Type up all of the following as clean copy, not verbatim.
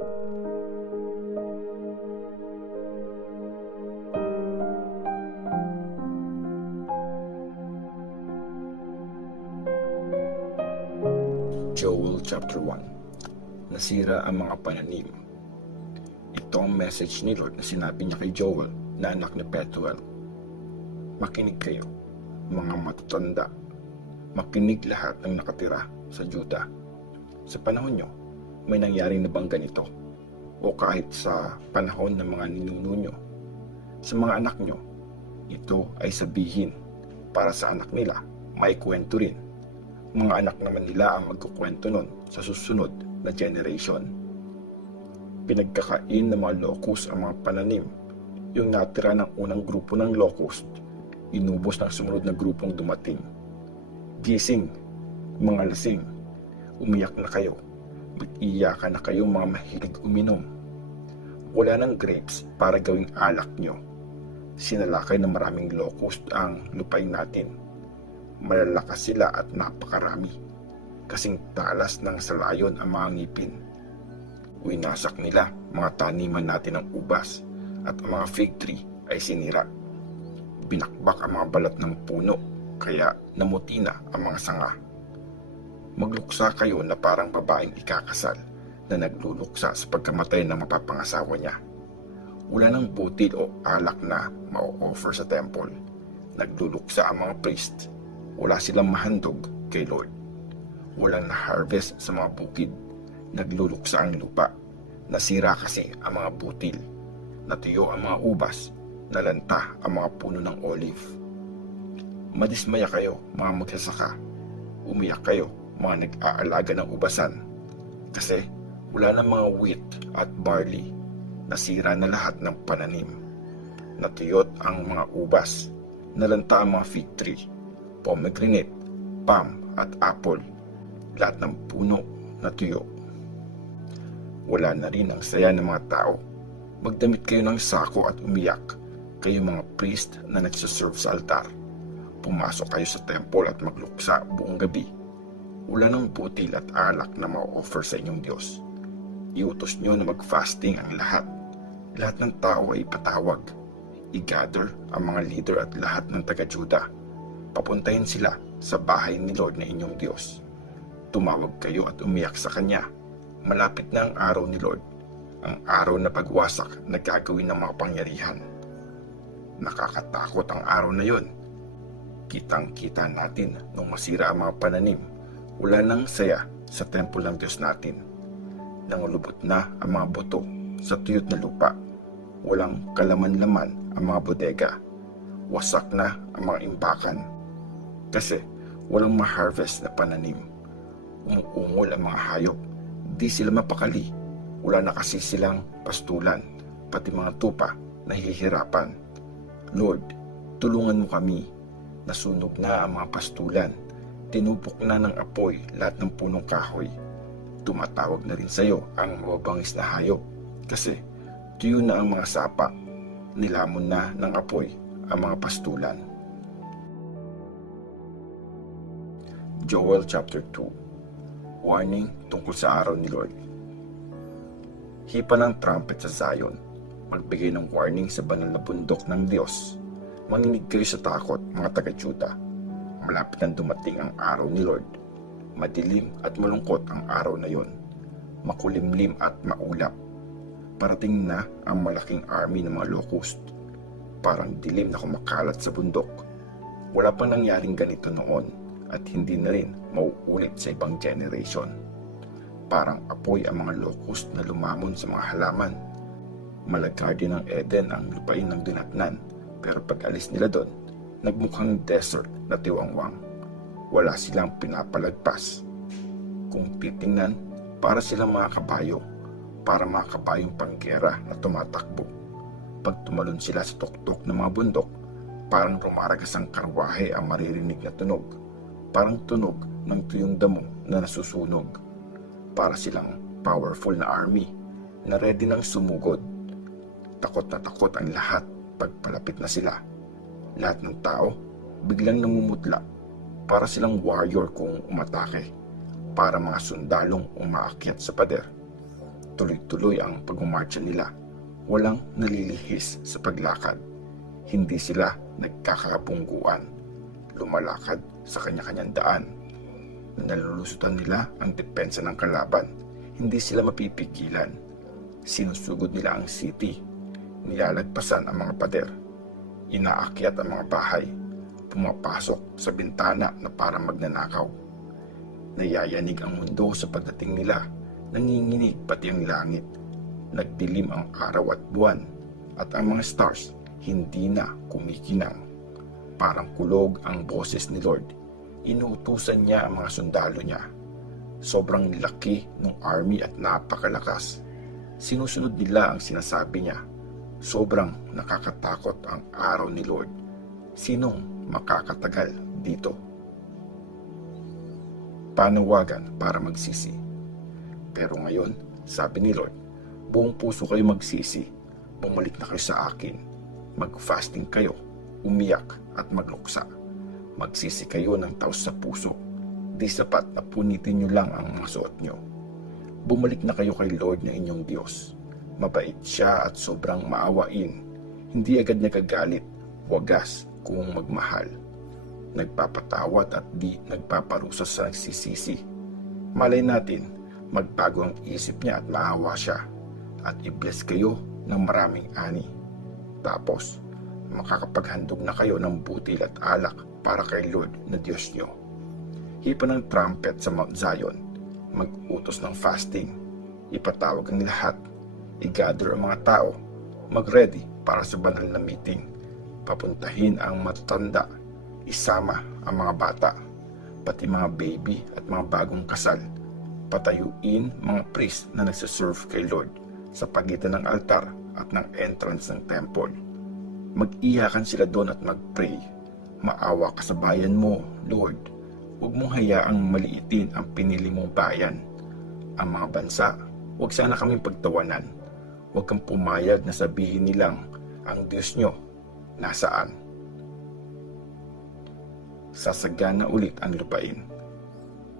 Joel chapter 1. Nasira ang mga pananim. Ito ang message ni Lord na sinabi niya kay Joel na anak ni Pethuel. Makinig kayo, mga matatanda. Makinig lahat ng nakatira sa Juda. Sa panahon nyo, may nangyari na bang ganito? O kahit sa panahon ng mga ninuno nyo? Sa mga anak nyo, ito ay sabihin. Para sa anak nila, may kwento rin. Mga anak naman nila ang magkukwento nun sa susunod na generation. Pinagkakain ng mga locust ang mga pananim. Yung natira ng unang grupo ng locust, inubos ng sumunod na grupong dumating. Gising, mga lasing, umiyak na kayo. Mag-iyakan na kayo mga mahilig uminom. Wala ng grapes para gawing alak nyo. Sinalakay ng maraming locust ang lupain natin. Malalakas sila at napakarami. Kasing talas ng salayon ang mga ngipin. Winasak nila mga taniman natin ng ubas at ang mga fig tree ay sinira. Binakbak ang mga balat ng puno kaya namuti na ang mga sanga. Magluksa kayo na parang babaeng ikakasal na nagluluksa sa pagkamatay ng mapapangasawa niya. Wala ng butil o alak na ma-offer sa temple. Nagluluksa ang mga priest. Wala silang mahandog kay Lord. Walang na-harvest sa mga bukid. Nagluluksa ang lupa. Nasira kasi ang mga butil. Natuyo ang mga ubas. Nalanta ang mga puno ng olive. Madismaya kayo, mga magsasaka. Umiyak kayo, mga nag-aalaga ng ubasan. Kasi wala na mga wheat at barley. Nasira na lahat ng pananim. Natuyot ang mga ubas. Nalanta ang mga fig tree. Pomegranate, palm at apple, lahat ng puno na tuyo. Wala na rin ang saya ng mga tao. Magdamit kayo ng sako at umiyak, kayo mga priest na nagsaserve sa altar. Pumasok kayo sa temple at magluksa buong gabi. Wala ng butil at alak na ma-offer sa inyong Diyos. Iutos nyo na mag-fasting ang lahat. Lahat ng tao ay ipatawag. I-gather ang mga leader at lahat ng taga-Juda. Papuntahin sila sa bahay ni Lord na inyong Diyos. Tumawag kayo at umiyak sa Kanya. Malapit na ang araw ni Lord, ang araw na pagwasak na gagawin ng mga pangyarihan. Nakakatakot ang araw na yon. Kitang-kita natin nung masira ang mga pananim. Wala nang saya sa temple ng Diyos natin. Nangulubot na ang mga buto sa tuyot na lupa. Walang kalaman-laman ang mga bodega. Wasak na ang mga imbakan. Kasi walang ma-harvest na pananim. Umuungol ang mga hayop. Di sila mapakali. Wala na kasi silang pastulan, pati mga tupa nahihirapan. Lord, tulungan mo kami. Nasunog na ang mga pastulan. Tinupok na ng apoy lahat ng punong kahoy. Tumatawag na rin sa iyo ang mababangis na hayop. Kasi tuyo na ang mga sapa. Nilamon na ng apoy ang mga pastulan. Joel chapter 2. Warning tungkol sa araw ni Lord. Hipa ng trumpet sa Zion. Magbigay ng warning sa banal na bundok ng Diyos. Maninig kayo sa takot, mga taga-Juda. Malapit nang dumating ang araw ni Lord. Madilim at malungkot ang araw na yon. Makulimlim at maulap. Parating na ang malaking army ng mga locust. Parang dilim na kumakalat sa bundok. Wala pang nangyaring ganito noon at hindi na rin mauulit sa ibang generation. Parang apoy ang mga locust na lumamon sa mga halaman. Malagkar din ng Eden ang lupain ng dinatnan, pero pag alis nila doon, nagmukhang desert na tiwangwang. Wala silang pinapalagpas. Kung titingnan, para silang mga kabayo, para mga kabayong panggera na tumatakbo. Pag tumalon sila sa tuktok ng mga bundok, parang rumaragas ang karwahe ang maririnig na tunog. Parang tunog ng tuyong damo na nasusunog. Para silang powerful na army na ready nang sumugod. Takot na takot ang lahat pagpalapit na sila. Lahat ng tao biglang namumutla. Para silang warrior kung umatake. Para mga sundalong umaakyat sa pader. tuloy-tuloy ang pagmamarcha nila. Walang nalilihis sa paglakad. Hindi sila nagkakabungguan. Lumalakad sa kanya-kanyang daan. Nalulusutan nila ang depensa ng kalaban. Hindi sila mapipigilan. Sinusugod nila ang city. Nilalagpasan ang mga pader. Inaakyat ang mga bahay. Pumapasok sa bintana na para magnanakaw. Nayayanig ang mundo sa pagdating nila. Nanginginig pati ang langit. Nagdilim ang araw at buwan. At ang mga stars hindi na kumikinang. Parang kulog ang boses ni Lord. Inuutusan niya ang mga sundalo niya. Sobrang laki ng army at napakalakas. Sinusunod nila ang sinasabi niya. Sobrang nakakatakot ang araw ni Lord. Sinong makakatagal dito? Panawagan para magsisi. Pero ngayon, sabi ni Lord, buong puso kayo magsisi. Bumalik na kayo sa akin. Mag-fasting kayo, umiyak at magluksa. Magsisi kayo ng taos sa puso. Di sapat na punitin nyo lang ang mga suot nyo. Bumalik na kayo kay Lord na inyong Diyos. Mabait siya at sobrang maawain. Hindi agad nagagalit, wagas kung magmahal. Nagpapatawad at di nagpaparusa sa nagsisisi. Malay natin, magbago ang isip niya at maawa siya. At i-bless kayo ng maraming ani. Tapos, makakapaghandog na kayo ng butil at alak para kay Lord na Diyos nyo. Hipa ng trumpet sa Mount Zion. Mag-utos ng fasting. Ipatawag ang lahat. I-gather ang mga tao. Mag-ready para sa banal na meeting. Papuntahin ang matatanda. Isama ang mga bata. Pati mga baby at mga bagong kasal. Patayuin mga priest na nagsaserve kay Lord sa pagitan ng altar at ng entrance ng temple. Mag-iyakan sila doon at mag-pray. Maawa ka sa bayan mo, Lord. Huwag mong hayaang maliitin ang pinili mong bayan. Ang mga bansa, huwag sana kaming pagtawanan. Huwag kang pumayag na sabihin nilang ang Diyos nyo nasaan. Sasagana ulit ang lupain.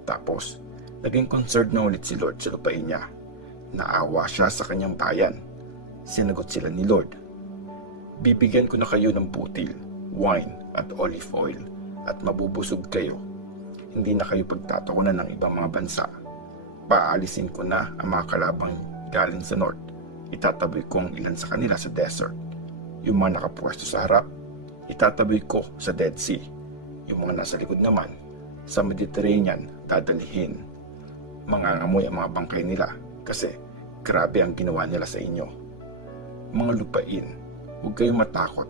Tapos, naging concerned na ulit si Lord sa lupain niya. Naawa siya sa kanyang bayan. Sinagot sila ni Lord, bibigyan ko na kayo ng butil, wine at olive oil at mabubusog kayo. Hindi na kayo pagtatawanan ng ibang mga bansa. Paalisin ko na ang mga kalabang galing sa north. Itataboy ko ang ilan sa kanila sa desert. Yung mga nakapwesto sa harap, itataboy ko sa Dead Sea. Yung mga nasa likod naman, sa Mediterranean dadalhin. Mangangamoy ang mga bangkay nila kasi grabe ang ginawa nila sa inyo. Mga lupain, huwag kayong matakot.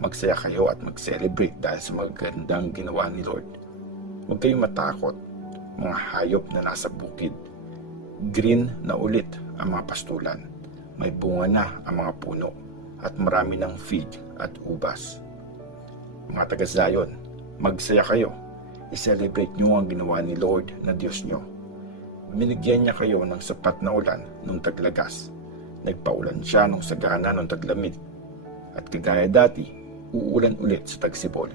Magsaya kayo at mag-celebrate dahil sa magandang ginawa ni Lord. Huwag kayong matakot, mga hayop na nasa bukid. Green na ulit ang mga pastulan. May bunga na ang mga puno at marami ng fig at ubas. Mga taga-Zion, magsaya kayo. I-celebrate nyo ang ginawa ni Lord na Diyos nyo. Binigyan niya kayo ng sapat na ulan nung taglagas. Nagpaulan siya nung sagana nung taglamig. At kagaya dati, uulan ulit sa tagsibol.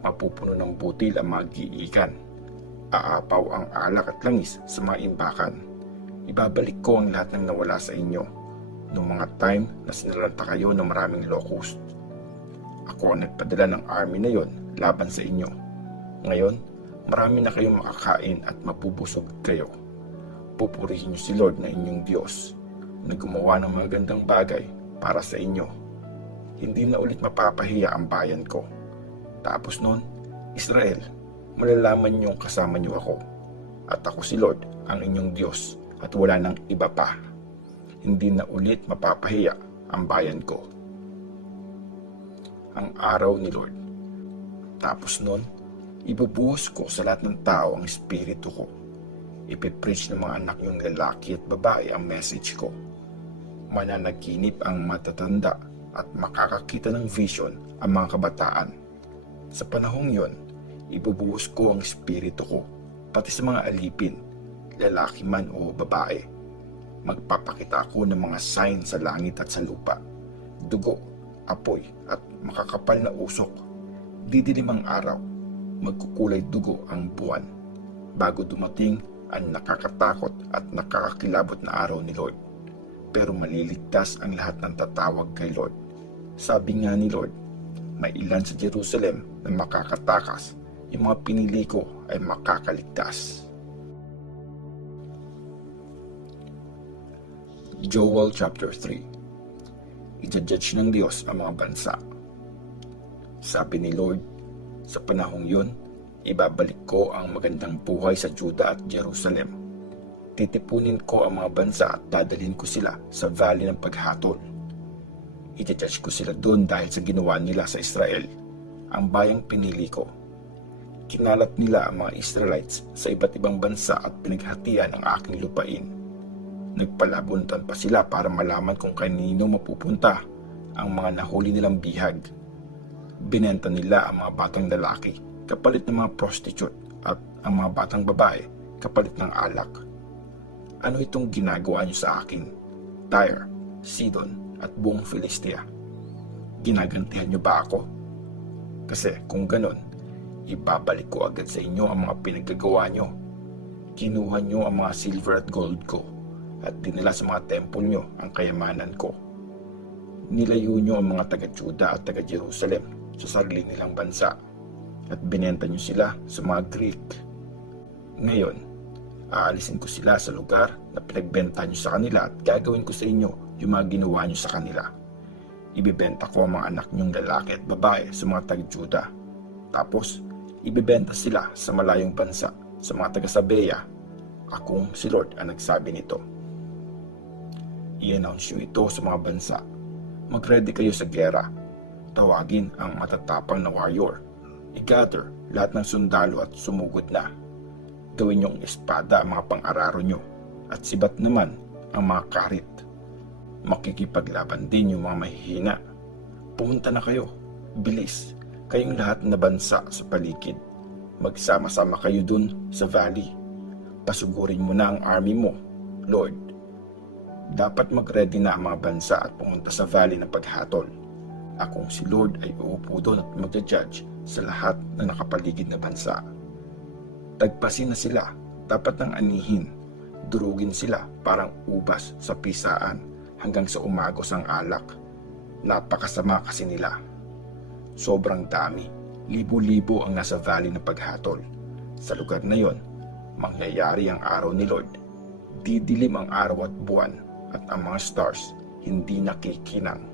Mapupuno ng butil ang mga giikan. Aapaw ang alak at langis sa mga imbakan. Ibabalik ko ang lahat ng nawala sa inyo noong mga time na sinalanta kayo ng maraming locust. Ako ang nagpadala ng army na yon laban sa inyo. Ngayon, marami na kayong makakain at mapubusog kayo. Pupurihin niyo si Lord na inyong Diyos na gumawa ng magandang bagay para sa inyo. Hindi na ulit mapapahiya ang bayan ko. Tapos nun, Israel, malalaman niyong kasama niyo ako. At ako si Lord, ang inyong Diyos, at wala nang iba pa. Hindi na ulit mapapahiya ang bayan ko. Ang araw ni Lord. Tapos nun, ibubuhos ko sa lahat ng tao ang espiritu ko. Ipipreach ng mga anak niyong lalaki at babae ang message ko. Mananaginip ang matatanda at makakakita ng vision ang mga kabataan. Sa panahong yon, ibubuhos ko ang espiritu ko pati sa mga alipin, lalaki man o babae. Magpapakita ako ng mga sign sa langit at sa lupa, dugo, apoy at makakapal na usok. Didilim ang araw, magkukulay dugo ang buwan. Bago dumating ang nakakatakot at nakakakilabot na araw ni Lord. Pero maliligtas ang lahat ng tatawag kay Lord. Sabi nga ni Lord, may ilan sa Jerusalem na makakatakas, yung mga pinili ko ay makakaligtas. Joel chapter 3. I-judge ng Diyos ang mga bansa. Sabi ni Lord, sa panahong yun, ibabalik ko ang magandang buhay sa Juda at Jerusalem. Titipunin ko ang mga bansa at dadalhin ko sila sa valley ng paghatol. I-judge ko sila doon dahil sa ginawa nila sa Israel, ang bayang pinili ko. Kinalat nila ang mga Israelites sa iba't ibang bansa at pinaghatian ang aking lupain. Nagpalabuntan pa sila para malaman kung kanino mapupunta ang mga nahuli nilang bihag. Binenta nila ang mga batang lalaki kapalit ng mga prostitute at ang mga batang babae kapalit ng alak. Ano itong ginagawa niyo sa akin, Tyre, Sidon at buong Philistia? Ginagantihan niyo ba ako? Kasi kung ganon, ibabalik ko agad sa inyo ang mga pinaggagawa niyo. Kinuha niyo ang mga silver at gold ko at dinala sa mga temple niyo ang kayamanan ko. Nilayo niyo ang mga taga-Juda at taga-Jerusalem sa sarili nilang bansa at binenta niyo sila sa mga Greek. Ngayon, aalisin ko sila sa lugar na pinagbenta niyo sa kanila at gagawin ko sa inyo yung mga ginawa niyo sa kanila. Ibibenta ko ang mga anak niyong lalaki at babae sa mga taga-Juda. Tapos, ibibenta sila sa malayong bansa sa mga taga-Sabeya. Akong si Lord ang nagsabi nito. I-announce niyo ito sa mga bansa. Mag-ready kayo sa gera. Tawagin ang matatapang na warrior. I-gather lahat ng sundalo at sumugod na. Gawin niyong espada ang mga pang-araro niyo at sibat naman ang mga karit. Makikipaglaban din yung mga mahihina. Pumunta na kayo. Bilis. Kayong lahat na bansa sa paligid. Magsama-sama kayo dun sa valley. Pasugurin mo na ang army mo, Lord. Dapat mag-ready na ang mga bansa at pumunta sa valley ng paghatol. Akong si Lord ay uupo doon at magja-judge sa lahat na nakapaligid na bansa. Tagpasin na sila, dapat nang anihin. Durugin sila parang ubas sa pisaan hanggang sa umagos ang alak. Napakasama kasi nila. Sobrang dami, libo-libo ang nasa valley ng paghatol. Sa lugar na yon, mangyayari ang araw ni Lord. Didilim ang araw at buwan at ang mga stars hindi nakikinang.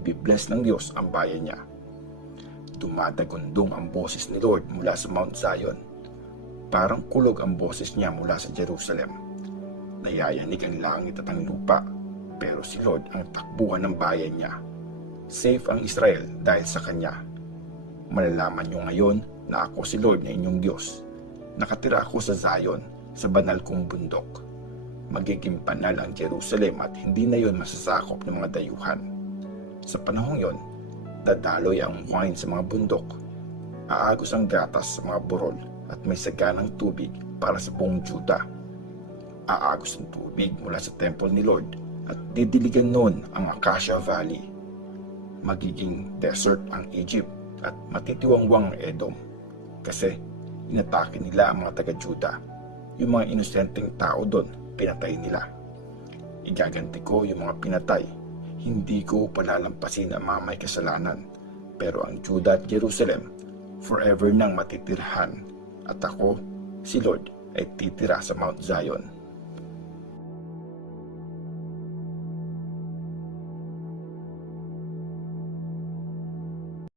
Ibibless ng Diyos ang bayan niya. Dumadagundong ang boses ni Lord mula sa Mount Zion. Parang kulog ang boses niya mula sa Jerusalem. Nayayanig ang langit at ang lupa, pero si Lord ang takbuhan ng bayan niya. Safe ang Israel dahil sa Kanya. Malalaman niyo ngayon na ako si Lord na inyong Diyos. Nakatira ako sa Zion, sa banal kong bundok. Magiging banal ang Jerusalem at hindi na yon masasakop ng mga dayuhan. Sa panahong yon, dadaloy ang wine sa mga bundok. Aagos ang gatas sa mga burol at may saganang tubig para sa buong Juda. Aagos ang tubig mula sa temple ni Lord at didiligan noon ang Acacia Valley. Magiging desert ang Egypt at matitiwangwang ang Edom kasi inatake nila ang mga taga-Juda. Yung mga inosenteng tao doon, pinatay nila. Igaganti ko yung mga pinatay. Hindi ko palalampasin ang mga may kasalanan, pero ang Juda at Jerusalem forever nang matitirhan at ako, si Lord, ay titira sa Mount Zion.